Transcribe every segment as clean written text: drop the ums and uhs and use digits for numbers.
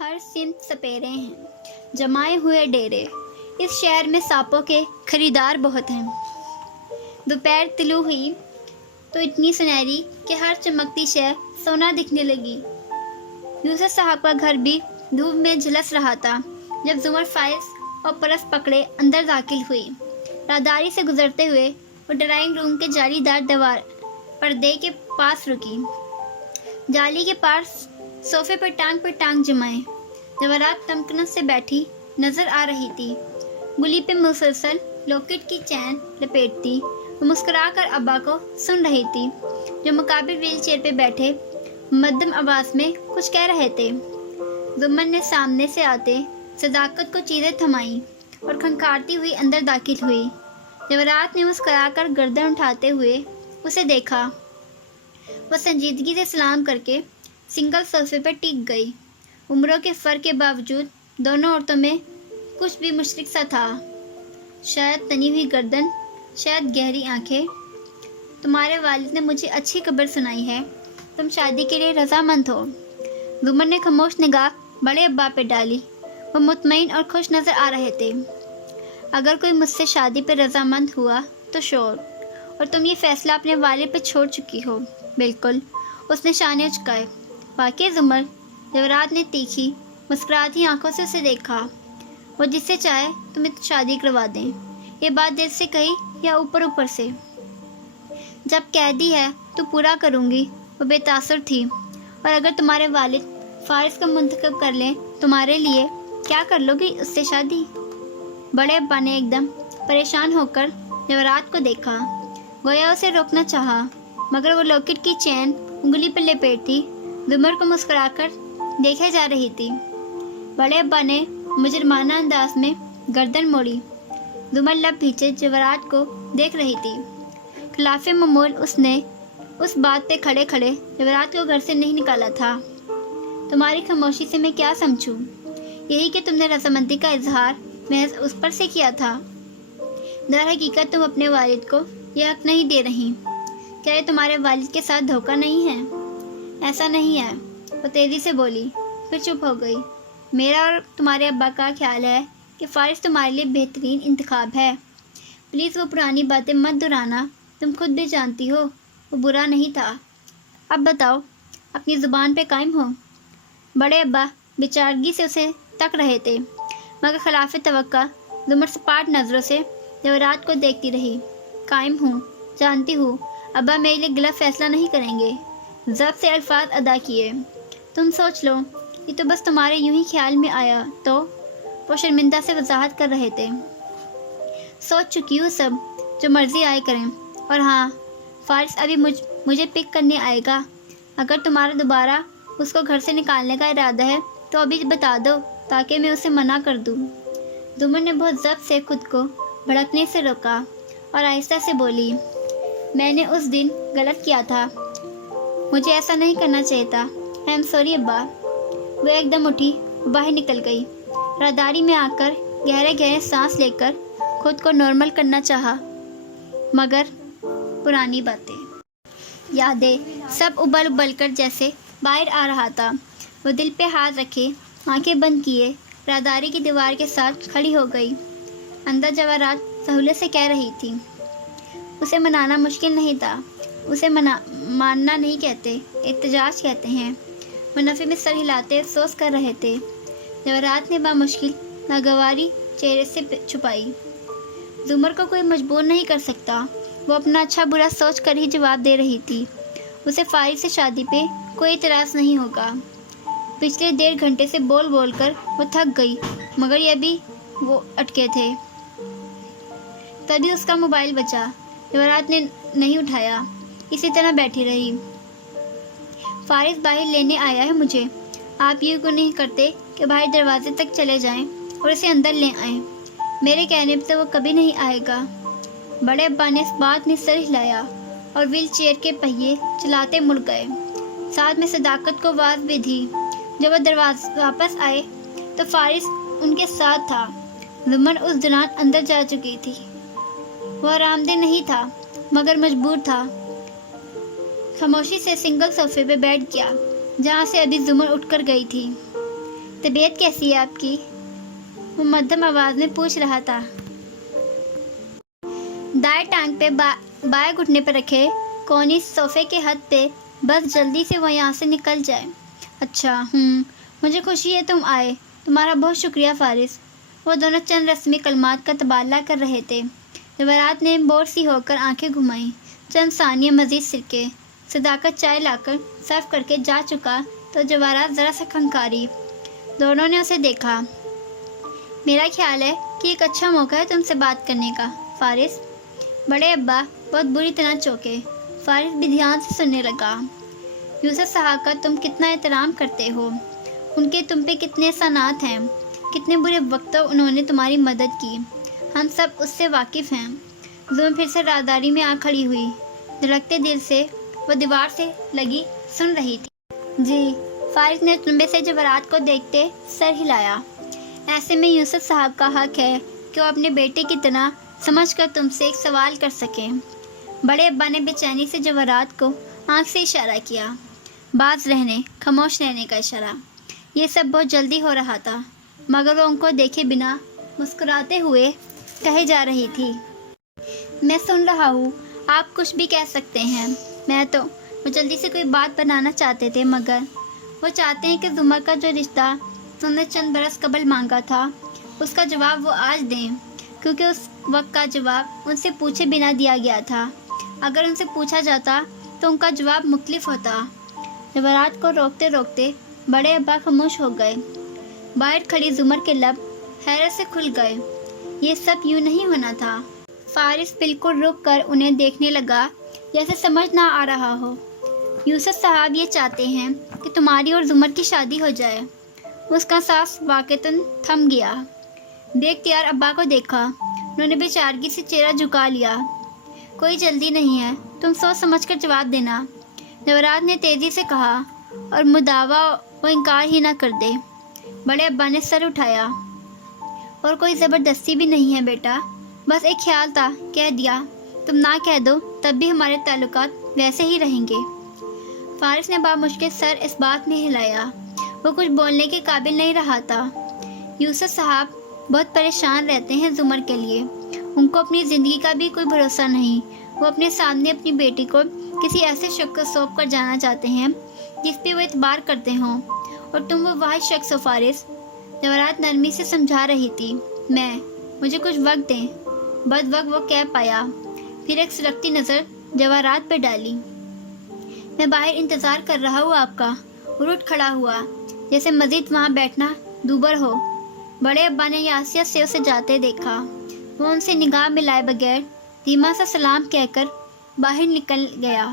ہر سمت سپیرے ہیں جمائے ہوئے ڈیرے، اس شہر میں سانپوں کے خریدار بہت ہیں۔ دوپہر طلوع ہوئی تو اتنی سنہری کہ ہر چمکتی شے سونا دکھنے لگی۔ یوسف صاحب کا گھر بھی دھوپ میں جھلس رہا تھا جب زمر فائز اور پرس پکڑے اندر داخل ہوئی۔ راہداری سے گزرتے ہوئے وہ ڈرائنگ روم کے جالی دار پردے کے پاس رکی۔ جالی کے پاس صوفے پر ٹانگ جمائے جواہرات تمکنت سے بیٹھی نظر آ رہی تھی۔ گلی پہ مسلسل لاکٹ کی چین لپیٹتی وہ مسکرا کر ابا کو سن رہی تھی جو مقابل ویل چیئر پہ بیٹھے مدھم آواز میں کچھ کہہ رہے تھے۔ زمر نے سامنے سے آتے صداقت کو چیزیں تھمائیں اور کھنکھارتی ہوئی اندر داخل ہوئی۔ جواہرات نے مسکرا کر گردن اٹھاتے ہوئے اسے دیکھا۔ وہ سنجیدگی سے سلام کر کے سنگل صوفے پر ٹک گئی۔ عمروں کے فرق کے باوجود دونوں عورتوں میں کچھ بھی مشترک سا تھا، شاید تنی ہوئی گردن، شاید گہری آنکھیں۔ تمہارے والد نے مجھے اچھی خبر سنائی ہے، تم شادی کے لیے رضامند ہو۔ زمر نے خاموش نگاہ بڑے ابا پہ ڈالی۔ وہ مطمئن اور خوش نظر آ رہے تھے۔ اگر کوئی مجھ سے شادی پہ رضامند ہوا تو شور، اور تم یہ فیصلہ اپنے والد پہ چھوڑ چکی ہو۔ بالکل، اس نے شانے اچکائے۔ واقعی زمر؟ جواہرات نے تیکھی مسکراتی آنکھوں سے اسے دیکھا۔ وہ جس سے چاہے تمہیں شادی کروا دیں۔ یہ بات دل سے کہی یا اوپر سے؟ جب کہہ دی ہے تو پورا کروں گی۔ وہ بے تاثر تھی۔ اور اگر تمہارے والد فارس کو منتخب کر لیں تمہارے لیے، کیا کر لو گی اس سے شادی؟ بڑے ابا نے ایک دم پریشان ہو کر جواہرات کو دیکھا، گویا اسے روکنا چاہا، مگر وہ لاکٹ کی چین انگلی پر لپیٹتی زمر کو مسکرا کر دیکھے جا رہی تھی۔ بڑے ابا نے مجرمانہ انداز میں گردن موڑی۔ زمر لب بھیجے جواہرات کو دیکھ رہی تھی۔ خلاف معمول اس نے اس بات پہ کھڑے جواہرات کو گھر سے نہیں نکالا تھا۔ تمہاری خاموشی سے میں کیا سمجھوں؟ یہی کہ تم نے رضامندی کا اظہار محض اس پر سے کیا تھا۔ در حقیقت تم اپنے والد کو یہ حق نہیں دے رہی۔ کیا یہ تمہارے والد کے ساتھ دھوکہ نہیں ہے؟ ایسا نہیں ہے، وہ تیزی سے بولی، پھر چپ ہو گئی۔ میرا اور تمہارے ابا کا خیال ہے کہ فارس تمہارے لیے بہترین انتخاب ہے۔ پلیز وہ پرانی باتیں مت دہرانا، تم خود بھی جانتی ہو وہ برا نہیں تھا۔ اب بتاؤ، اپنی زبان پہ قائم ہو۔ بڑے ابا بیچارگی سے اسے تک رہے تھے، مگر خلاف توقع زمر سپاٹ نظروں سے جواہرات کو دیکھتی رہی۔ قائم ہوں، جانتی ہوں ابا میرے لیے غلط فیصلہ نہیں کریں گے۔ ضبط سے الفاظ ادا کیے۔ تم سوچ لو، یہ تو بس تمہارے یوں ہی خیال میں آیا تو؟ وہ شرمندہ سے وضاحت کر رہے تھے۔ سوچ چکی ہوں سب، جو مرضی آئے کریں۔ اور ہاں، فارس ابھی مجھے پک کرنے آئے گا۔ اگر تمہارا دوبارہ اس کو گھر سے نکالنے کا ارادہ ہے تو ابھی بتا دو تاکہ میں اسے منع کر دوں۔ زمر نے بہت ضبط سے خود کو بھڑکنے سے روکا اور آہستہ سے بولی، میں نے اس دن غلط کیا تھا، مجھے ایسا نہیں کرنا چاہیے تھا۔ آئی ایم سوری ابا۔ وہ ایک دم اٹھی، باہر نکل گئی۔ راہداری میں آ کر گہرے سانس لے کر خود کو نارمل کرنا چاہا، مگر پرانی باتیں، یادیں، سب ابل کر جیسے باہر آ رہا تھا۔ وہ دل پہ ہاتھ رکھے، آنکھیں بند کیے، راہداری کی دیوار کے ساتھ کھڑی ہو گئی۔ اندر جواہرات سہولت سے کہہ رہی تھی۔ اسے منانا مشکل نہیں تھا، اسے ماننا نہیں کہتے، احتجاج کہتے ہیں۔ منافع میں سر ہلاتے افسوس کر رہے تھے۔ جواہرات نے بامشکل ناگواری چہرے سے چھپائی۔ زمر کو کوئی مجبور نہیں کر سکتا، وہ اپنا اچھا برا سوچ کر ہی جواب دے رہی تھی۔ اسے فارس سے شادی پہ کوئی اعتراض نہیں ہوگا۔ پچھلے 1.5 گھنٹے سے بول کر وہ تھک گئی، مگر یہ بھی وہ اٹکے تھے۔ تبھی اس کا موبائل بجا۔ جواہرات نے نہیں اٹھایا، اسی طرح بیٹھی رہی۔ فارس باہر لینے آیا ہے مجھے، آپ یہ کیوں نہیں کرتے کہ باہر دروازے تک چلے جائیں اور اسے اندر لے آئیں؟ میرے کہنے پہ تو وہ کبھی نہیں آئے گا۔ بڑے ابا نے اس بات میں سر ہلایا اور ویل چیئر کے پہیے چلاتے مڑ گئے، ساتھ میں صداقت کو آواز بھی دی۔ جب وہ دروازے واپس آئے تو فارس ان کے ساتھ تھا۔ زمر اس دوران اندر جا چکی تھی۔ وہ آرام دہ نہیں تھا، مگر مجبور تھا۔ خاموشی سے سنگل صوفے پہ بیٹھ گیا جہاں سے ابھی زمر اٹھ کر گئی تھی۔ طبیعت کیسی ہے آپ کی؟ وہ مدھم آواز میں پوچھ رہا تھا۔ دائیں ٹانگ پہ بائیں گھٹنے پر رکھے کونی صوفے کے ہتھ پہ، بس جلدی سے وہ یہاں سے نکل جائے۔ اچھا، مجھے خوشی ہے تم آئے، تمہارا بہت شکریہ فارس۔ وہ دونوں چند رسمی کلمات کا تبادلہ کر رہے تھے۔ جواہرات نے بور سی ہو کر آنکھیں گھمائیں۔ چند ثانیے مزید سرکے، صداقت چائے لا کر سرو کر کے جا چکا تو جواہرات ذرا سا کھنکاری۔ دونوں نے اسے دیکھا۔ میرا خیال ہے کہ ایک اچھا موقع ہے تم سے بات کرنے کا فارس۔ بڑے ابا بہت بری طرح چونکے۔ فارس بھی دھیان سے سننے لگا۔ یوسف صاحب کا تم کتنا احترام کرتے ہو، ان کے تم پہ کتنے احسانات ہیں، کتنے برے وقتوں انہوں نے تمہاری مدد کی، ہم سب اس سے واقف ہیں۔ زوم پھر سے راداری میں آ کھڑی ہوئی، دھڑکتے دل سے وہ دیوار سے لگی سن رہی تھی۔ جی، فارس نے تنبے سے جواہرات کو دیکھتے سر ہلایا۔ ایسے میں یوسف صاحب کا حق ہے کہ وہ اپنے بیٹے کی طرح سمجھ کر تم سے ایک سوال کر سکیں۔ بڑے ابا نے بے چینی سے جواہرات کو آنکھ سے اشارہ کیا، باز رہنے، خاموش رہنے کا اشارہ۔ یہ سب بہت جلدی ہو رہا تھا، مگر وہ ان کو دیکھے بنا مسکراتے ہوئے کہے جا رہی تھی، میں سن رہا ہوں، آپ کچھ بھی کہہ سکتے ہیں۔ وہ جلدی سے کوئی بات بنانا چاہتے تھے، مگر وہ چاہتے ہیں کہ زمر کا جو رشتہ انہوں نے چند برس قبل مانگا تھا، اس کا جواب وہ آج دیں، کیونکہ اس وقت کا جواب ان سے پوچھے بنا دیا گیا تھا۔ اگر ان سے پوچھا جاتا تو ان کا جواب مختلف ہوتا۔ جواہرات کو روکتے روکتے بڑے ابا خاموش ہو گئے۔ باہر کھڑی زمر کے لب حیرت سے کھل گئے۔ یہ سب یوں نہیں ہونا تھا۔ فارس بالکل رک کر انہیں دیکھنے لگا، جیسے سمجھ نہ آ رہا ہو۔ یوسف صاحب یہ چاہتے ہیں کہ تمہاری اور زمر کی شادی ہو جائے۔ اس کا سانس واقعتاً تھم گیا۔ بے اختیار ابا کو دیکھا، انہوں نے بیچارگی سے چہرہ جھکا لیا۔ کوئی جلدی نہیں ہے، تم سوچ سمجھ کر جواب دینا، جواہرات نے تیزی سے کہا، اور مداوا وہ انکار ہی نہ کر دے۔ بڑے ابا نے سر اٹھایا، اور کوئی زبردستی بھی نہیں ہے بیٹا، بس ایک خیال تھا، کہہ دیا، تم نہ کہہ دو تب بھی ہمارے تعلقات ویسے ہی رہیں گے۔ فارس نے بامشکل سر اس بات میں ہلایا۔ وہ کچھ بولنے کے قابل نہیں رہا تھا۔ یوسف صاحب بہت پریشان رہتے ہیں زمر کے لیے، ان کو اپنی زندگی کا بھی کوئی بھروسہ نہیں۔ وہ اپنے سامنے اپنی بیٹی کو کسی ایسے شخص کو سونپ کر جانا چاہتے ہیں جس پہ وہ اعتبار کرتے ہوں، اور تم وہ واحد شخص ہو فارس۔ جواہرات نرمی سے سمجھا رہی تھی، مجھے کچھ وقت دیں۔ بد وقت وہ کہہ پایا، پھر ایک سلگتی نظر جواہرات پہ ڈالی۔ میں باہر انتظار کر رہا ہوں آپ کا۔ اور اٹھ کھڑا ہوا، جیسے مزید وہاں بیٹھنا دوبر ہو۔ بڑے ابا نے یاسیت سے اسے جاتے دیکھا۔ وہ ان سے نگاہ ملائے بغیر دھیما سا سلام کہہ کر باہر نکل گیا۔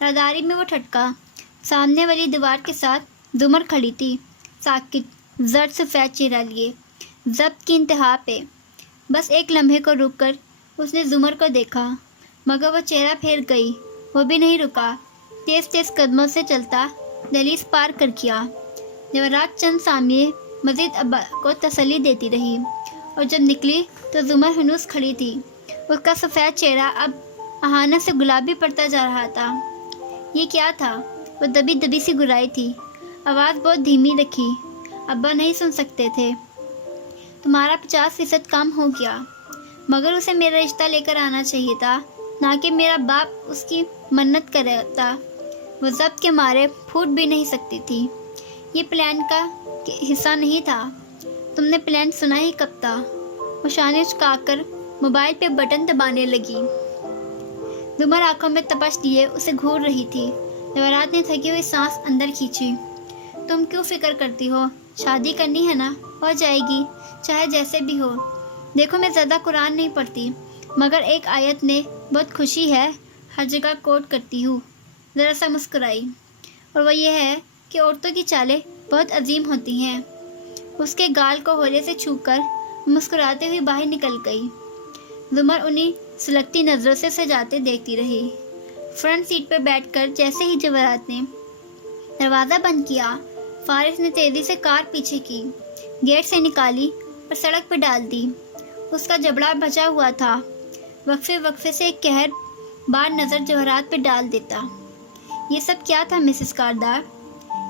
راداری میں وہ ٹھٹکا۔ سامنے والی دیوار کے ساتھ زمر کھڑی تھی، ساکت، زرد سفید چہرہ لیے، ضبط کی انتہا پہ۔ بس ایک لمحے کو رک کر اس نے زمر کو دیکھا، مگر وہ چہرہ پھیر گئی۔ وہ بھی نہیں رکا، تیز تیز قدموں سے چلتا دہلیز پار کر کیا۔ جواہرات چند ثانیے مزید ابا کو تسلی دیتی رہی، اور جب نکلی تو زمر ہنوز کھڑی تھی۔ اس کا سفید چہرہ اب اہانت سے گلابی پڑتا جا رہا تھا۔ یہ کیا تھا؟ وہ دبی دبی سی گرائی تھی، آواز بہت دھیمی رکھی۔ ابا نہیں سن سکتے تھے۔ تمہارا 50% کام ہو گیا، مگر اسے میرا رشتہ لے کر آنا چاہیے تھا، نہ کہ میرا باپ اس کی منت کرتا۔ وہ ضبط کے مارے پھوٹ بھی نہیں سکتی تھی۔ یہ پلان کا حصہ نہیں تھا۔ تم نے پلان سنا ہی کب تھا؟ وہ شانے چکا کر موبائل پہ بٹن دبانے لگی۔ زمر آنکھوں میں تپش لیے اسے گھور رہی تھی۔ جواہرات نے تھکی ہوئی سانس اندر کھینچی۔ تم کیوں فکر کرتی ہو؟ شادی کرنی ہے نا، ہو جائے گی، چاہے جیسے بھی ہو۔ دیکھو میں زیادہ قرآن نہیں پڑھتی، مگر ایک آیت نے بہت خوشی ہے ہر جگہ کوٹ کرتی ہوں۔ ذرا سا مسکرائی، اور وہ یہ ہے کہ عورتوں کی چالیں بہت عظیم ہوتی ہیں۔ اس کے گال کو ہولے سے چھو کر مسکراتے ہوئی باہر نکل گئی۔ زمر انہیں سلگتی نظروں سے سجاتے دیکھتی رہی۔ فرنٹ سیٹ پر بیٹھ کر جیسے ہی جواہرات نے دروازہ بند کیا، فارس نے تیزی سے کار پیچھے کی، گیٹ سے نکالی اور سڑک پہ ڈال دی۔ اس کا جبڑا بچا ہوا تھا۔ وقفے وقفے سے ایک قہر بار نظر جواہرات پہ ڈال دیتا۔ یہ سب کیا تھا مسز کاردار؟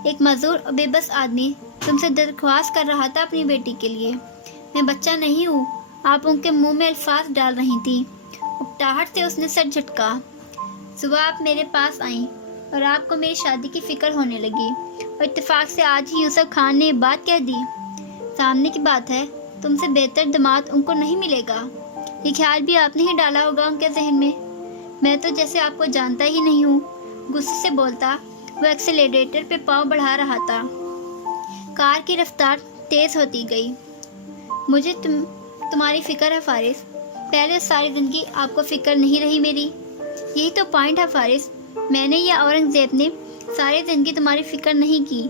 ایک معذور اور بے بس آدمی تم سے درخواست کر رہا تھا اپنی بیٹی کے لیے. میں بچہ نہیں ہوں. آپ ان کے منہ میں الفاظ ڈال رہی تھی. اکتاہٹ سے اس نے سر جھٹکا. صبح آپ میرے پاس آئیں اور آپ کو میری شادی کی فکر ہونے لگی اور اتفاق سے آج ہی یوسف خان نے یہ بات کہہ دی. سامنے کی بات ہے, تم سے بہتر داماد ان کو نہیں ملے گا. یہ خیال بھی آپ نے ہی ڈالا ہوگا ان کے ذہن میں. میں تو جیسے آپ کو جانتا ہی نہیں ہوں. غصے سے بولتا وہ ایکسیلیٹر پہ پاؤں بڑھا رہا تھا. کار کی رفتار تیز ہوتی گئی. مجھے تمہاری فکر ہے فارس. پہلے ساری زندگی آپ کو فکر نہیں رہی میری. یہی تو پوائنٹ ہے فارس. میں نے یا اورنگزیب نے ساری زندگی تمہاری فکر نہیں کی,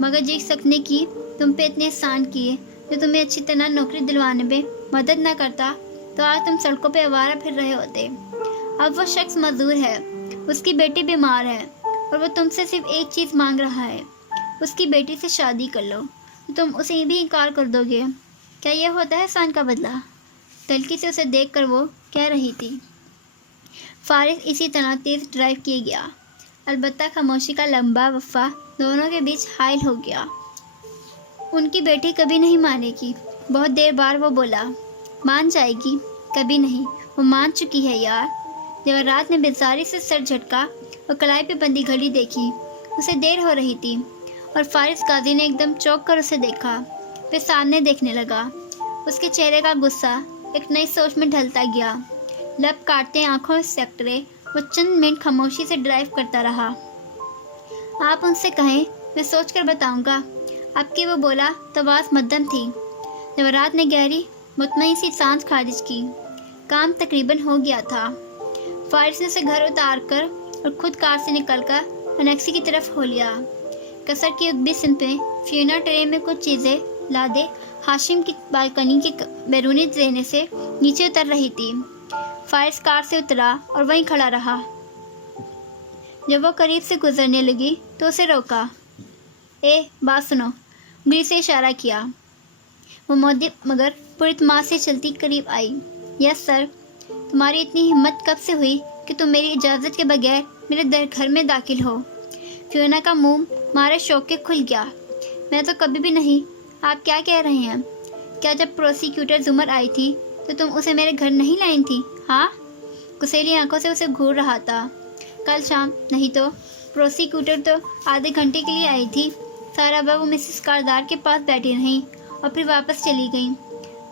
مگر جس شخص نے کی تم پہ اتنے احسان کیے, جو تمہیں اچھی طرح نوکری دلوانے میں مدد نہ کرتا تو آج تم سڑکوں پہ آوارہ پھر رہے ہوتے. اب وہ شخص معذور ہے, اس کی بیٹی بیمار ہے اور وہ تم سے صرف ایک چیز مانگ رہا ہے, اس کی بیٹی سے شادی کر لو. تم اسے بھی انکار کر دو گے. کیا یہ ہوتا ہے احسان کا بدلہ؟ تلخی سے اسے دیکھ کر وہ کہہ رہی تھی. فارس اسی طرح تیز ڈرائیو کیے گیا. البتہ خاموشی کا لمبا وقفہ دونوں کے بیچ حائل ہو گیا. ان کی بیٹی کبھی نہیں مانے گی. بہت دیر بعد وہ بولا, مان جائے گی. کبھی نہیں, وہ مان چکی ہے یار. جواہرات نے بیزاری سے سر جھٹکا اور کلائی پہ بندی گھڑی دیکھی. اسے دیر ہو رہی تھی اور فارس غازی نے ایک دم چونک کر اسے دیکھا. پھر سامنے دیکھنے لگا. اس کے چہرے کا غصہ ایک نئی سوچ میں ڈھلتا گیا. لب کاٹتے آنکھوں سے سکڑے وہ چند منٹ خاموشی سے ڈرائیو کرتا رہا. آپ ان سے کہیں, میں سوچ کر بتاؤں گا. اب کہ وہ بولا تو آواز مدھم تھی. جواہرات نے گہری مطمئن سی سانس خارج کی. کام تقریباً ہو گیا تھا. فارس نے اسے گھر اتار کر اور خود کار سے نکل کر انیکسی کی طرف ہو لیا. کثر کی ادبی سمتیں فیونا ٹرے میں کچھ چیزیں لا دے ہاشم کی بالکنی کے بیرونی دینے سے نیچے اتر رہی تھی. فارس کار سے اترا اور وہیں کھڑا رہا. جب وہ قریب سے گزرنے لگی تو اسے روکا. بات سنو. انگلی سے اشارہ کیا. وہ مؤدب مگر پراعتماد سے چلتی قریب آئی. یس سر. تمہاری اتنی ہمت کب سے ہوئی کہ تم میری اجازت کے بغیر میرے گھر میں داخل ہو؟ فیونا کا منہ مارے شوق کے کھل گیا. میں تو کبھی بھی نہیں. آپ کیا کہہ رہے ہیں؟ کیا جب پروسیکیوٹر زمر آئی تھی تو تم اسے میرے گھر نہیں لائیں تھی؟ ہاں. کسیلی آنکھوں سے اسے گھور رہا تھا. کل شام. نہیں تو پروسیکیوٹر تو آدھے گھنٹے کے لیے آئی تھی. سارا وقت وہ مسز کاردار کے پاس بیٹھی رہیں اور پھر واپس چلی گئیں.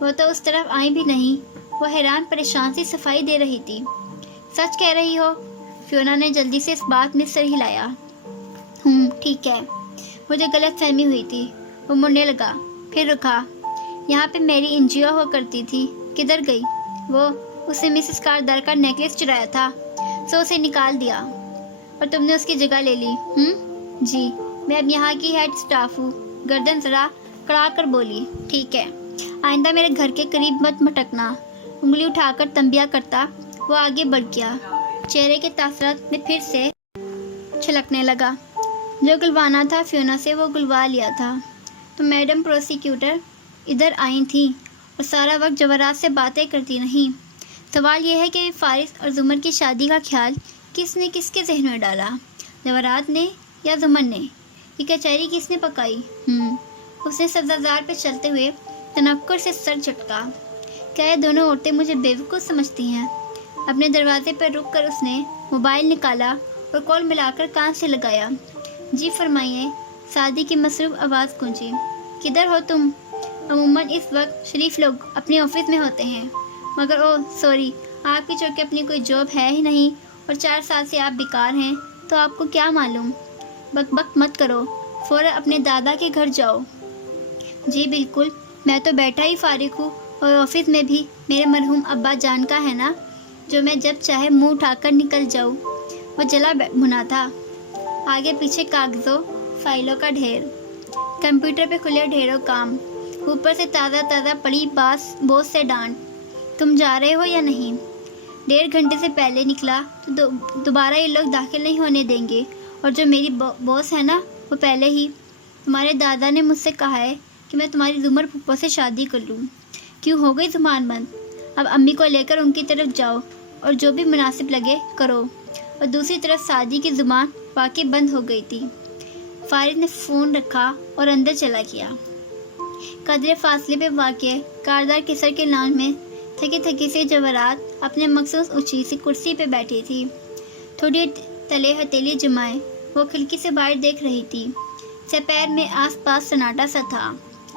وہ تو اس طرف آئی بھی نہیں. وہ حیران پریشان سی صفائی دے رہی تھی. سچ کہہ رہی ہو؟ فیونا نے جلدی سے اس بات میں سر ہلایا. ٹھیک ہے. مجھے غلط فہمی ہوئی تھی. وہ مڑنے لگا, پھر رکا. یہاں پہ میری انجیو ہوا کرتی تھی. کدھر گئی وہ؟ اسے مسز کاردار کا نیکلیس چرایا تھا سو اسے نکال دیا اور تم نے اس کی جگہ لے لی. جی. میں اب یہاں کی ہیڈ سٹاف ہوں. گردن ذرا کڑا کر بولی. ٹھیک ہے. آئندہ میرے گھر کے قریب مت مٹکنا. انگلی اٹھا کر تنبیہ کرتا وہ آگے بڑھ گیا. چہرے کے تاثرات میں پھر سے چھلکنے لگا. جو گلوانا تھا فیونا سے وہ گلوا لیا تھا. تو میڈم پروسیکیوٹر ادھر آئی تھیں اور سارا وقت جواہرات سے باتیں کرتی رہیں. سوال یہ ہے کہ فارس اور زمر کی شادی کا خیال کس نے کس کے ذہن میں ڈالا؟ جواہرات نے یا زمر نے؟ یہ کچہری کس نے پکائی؟ اس نے سبزہ پہ چلتے ہوئے تنکر سے سر جھٹکا. کیا یہ دونوں عورتیں مجھے بیوقوف سمجھتی ہیں؟ اپنے دروازے پر رک کر اس نے موبائل نکالا اور کال ملا کر کان سے لگایا. جی فرمائیے. شادی کی مصروف آواز گونجی. کدھر ہو تم؟ عموماً اس وقت شریف لوگ اپنے آفس میں ہوتے ہیں. مگر سوری, آپ کی چونکہ اپنی کوئی جاب ہے ہی نہیں اور 4 سال سے آپ بیکار ہیں تو آپ کو کیا معلوم. بک بک مت کرو. فوراً اپنے دادا کے گھر جاؤ. جی بالکل. میں تو بیٹھا ہی فارغ ہوں اور آفس میں بھی میرے مرحوم ابا جان کا ہے نا, جو میں جب چاہے منہ اٹھا کر نکل جاؤں. وہ جلا بھنا تھا. آگے پیچھے کاغذوں فائلوں کا ڈھیر. کمپیوٹر پہ کھلے ڈھیروں کام. اوپر سے تازہ پڑی بوس سے ڈانٹ. تم جا رہے ہو یا نہیں؟ 1.5 گھنٹے سے پہلے نکلا تو دوبارہ یہ لوگ داخل نہیں ہونے دیں گے. اور جو میری بوس ہے نا وہ پہلے ہی. تمہارے دادا نے مجھ سے کہا ہے کہ میں تمہاری زمر پھپھو سے شادی کر لوں. کیوں ہو گئی زبان بند؟ اب امی کو لے کر ان کی طرف جاؤ اور جو بھی مناسب لگے کرو. اور دوسری طرف شادی کی زبان واقعی بند ہو گئی تھی. فارغ نے فون رکھا اور اندر چلا گیا۔ قدرے فاصلے پہ واقع کاردار کسر کے لان میں تھکی تھکی سے جواہرات اپنے مخصوص اونچی سی کرسی پہ بیٹھی تھی، تھوڑی تلے ہتھیلی جمائے وہ کھڑکی سے باہر دیکھ رہی تھی۔ سپیر میں آس پاس سناٹا سا تھا۔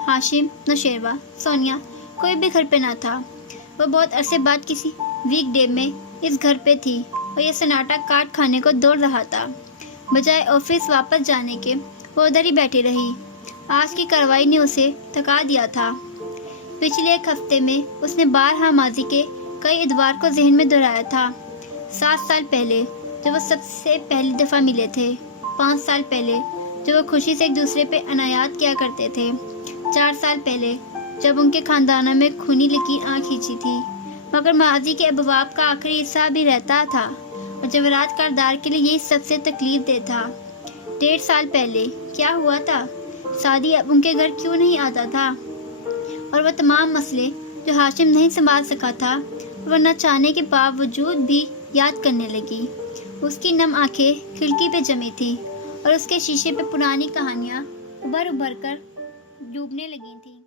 ہاشم، نوشیروہ، سونیا کوئی بھی گھر پہ نہ تھا۔ وہ بہت عرصے بعد کسی ویک ڈے میں اس گھر پہ تھی اور یہ سناٹا کاٹ کھانے کو دوڑ رہا تھا۔ بجائے آفس واپس جانے کے وہ ادھر ہی بیٹھی رہی۔ آج کی کارروائی نے اسے تھکا دیا تھا۔ پچھلے ایک ہفتے میں اس نے بارہا ماضی کے کئی ادوار کو ذہن میں دہرایا تھا۔ 7 سال پہلے جب وہ سب سے پہلی دفعہ ملے تھے، 5 سال پہلے جو وہ خوشی سے ایک دوسرے پہ عنایات کیا کرتے تھے، 4 سال پہلے جب ان کے خاندانوں میں خونی لکیر آنکھ کھینچی تھی، مگر ماضی کے ابواب کا آخری حصہ بھی رہتا تھا اور جواہرات کاردار کے لیے یہی سب سے تکلیف دہ تھا۔ 1.5 سال پہلے کیا ہوا تھا؟ سعدی اب ان کے گھر کیوں نہیں آتا تھا؟ اور وہ تمام مسئلے جو ہاشم نہیں سنبھال سکا تھا وہ نہ چاہنے کے باوجود بھی یاد کرنے لگی۔ اس کی نم آنکھیں کھڑکی پہ جمی تھیں اور اس کے شیشے پہ پرانی کہانیاں ابھر ابھر کر ڈوبنے لگی تھیں۔